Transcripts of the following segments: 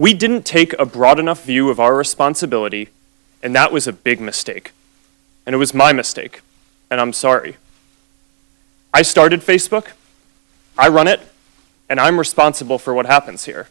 We didn't take a broad enough view of our responsibility, and that was a big mistake. And it was my mistake, and I'm sorry. I started Facebook, I run it, and I'm responsible for what happens here.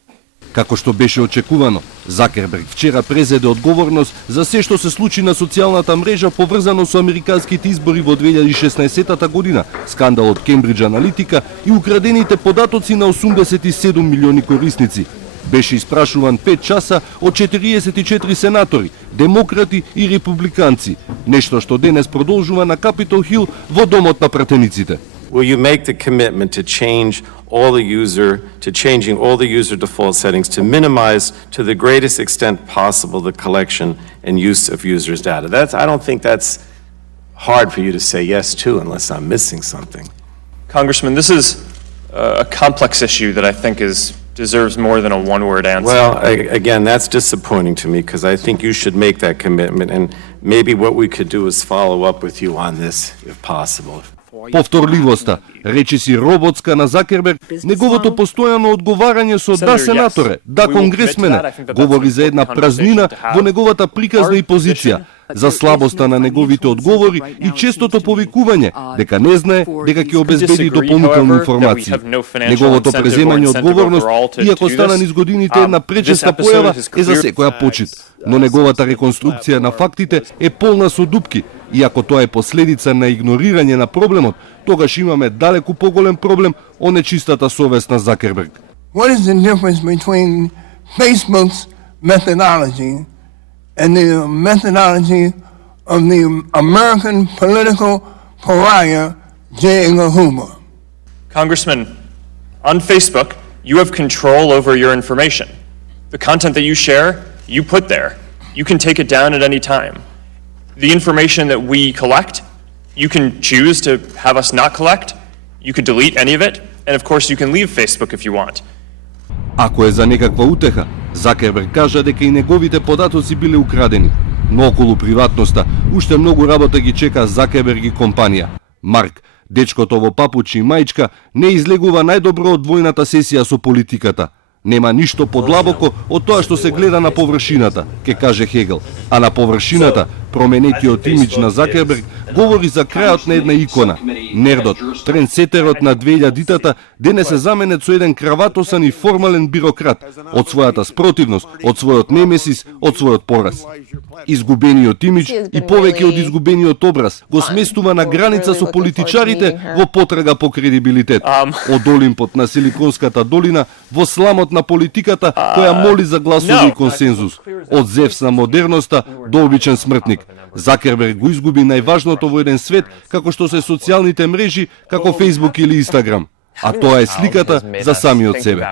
Како што беше очекувано, Закерберг вчера презеде одговорност за се што се случи на социјалната мрежа поврзано со американските избори во 2016 година, скандалот Кембридж Аналитика и украдените податоци на 87 милиони корисници. Беше испрашуван 5 часа од 44 сенатори, демократи и републиканци, нешто што денес продолжува на Капитол Хил во домот на пратениците. Will you make the commitment to changing all the user default settings to minimize to the greatest extent possible the collection and use of users' data? I don't think that's hard for you to say yes to unless I'm missing something. Congressman, this is a complex issue that I think deserves more than a one-word answer. Well, again, that's disappointing to me because I think you should make that commitment, and maybe what we could do is follow up with you on this if possible. Повторливоста, речиси роботска на Закерберг, неговото постојано одговарање со да сенаторе, да конгресмене, говори за една празнина во неговата приказна и позиција, за слабоста на неговите одговори и честото повикување дека не знае дека ќе обезбеди дополнителни информации. Неговото преземање одговорност, иако стана низ годините една пречеста појава, е за секоја почит. Но неговата реконструкција на фактите е полна со дупки. И ако тоа е последица на игнорирање на проблемот, тогаш имаме далеку поголем проблем од нечистата совест на Закерберг. What is the difference between Facebook's methodology and the methodology of the American political pariah J. Edgar Hoover? Congressman, on Facebook, you have control over your information. The content that you share, you put there. You can take it down at any time. The information that we collect, you can choose to have us not collect. You could delete any of it, and of course you can leave Facebook if you want. Ако е за некаква утеха, Закерберг кажа дека и неговите податоци биле украдени. Но околу приватноста, уште многу работа ги чека Закерберг и компанија. Марк, дечкото во папучи и маичка, не излегува најдобро од двојната сесија со политиката. Нема ништо подлабоко од тоа што се гледа на површината, ке каже Хегел. А на површината, променетиот имидж на Закерберг говори за крајот на една икона. Нердот, трендсетерот на 2000-тата, денес се заменет со еден краватосан и формален бирократ, од својата спротивност, од својот немесис, од својот пораз. Изгубениот имидж и повеќе од изгубениот образ го сместува на граница со политичарите во потрага по кредибилитет. Од Олимпот на Силиконската долина во сламот на политиката која моли за гласови и консензус. Од Зевс на модерноста до обичен смртник. Закерберг го изгуби најважното во еден свет како што се социјалните мрежи, како Facebook или Instagram. А тоа е сликата за самиот себе.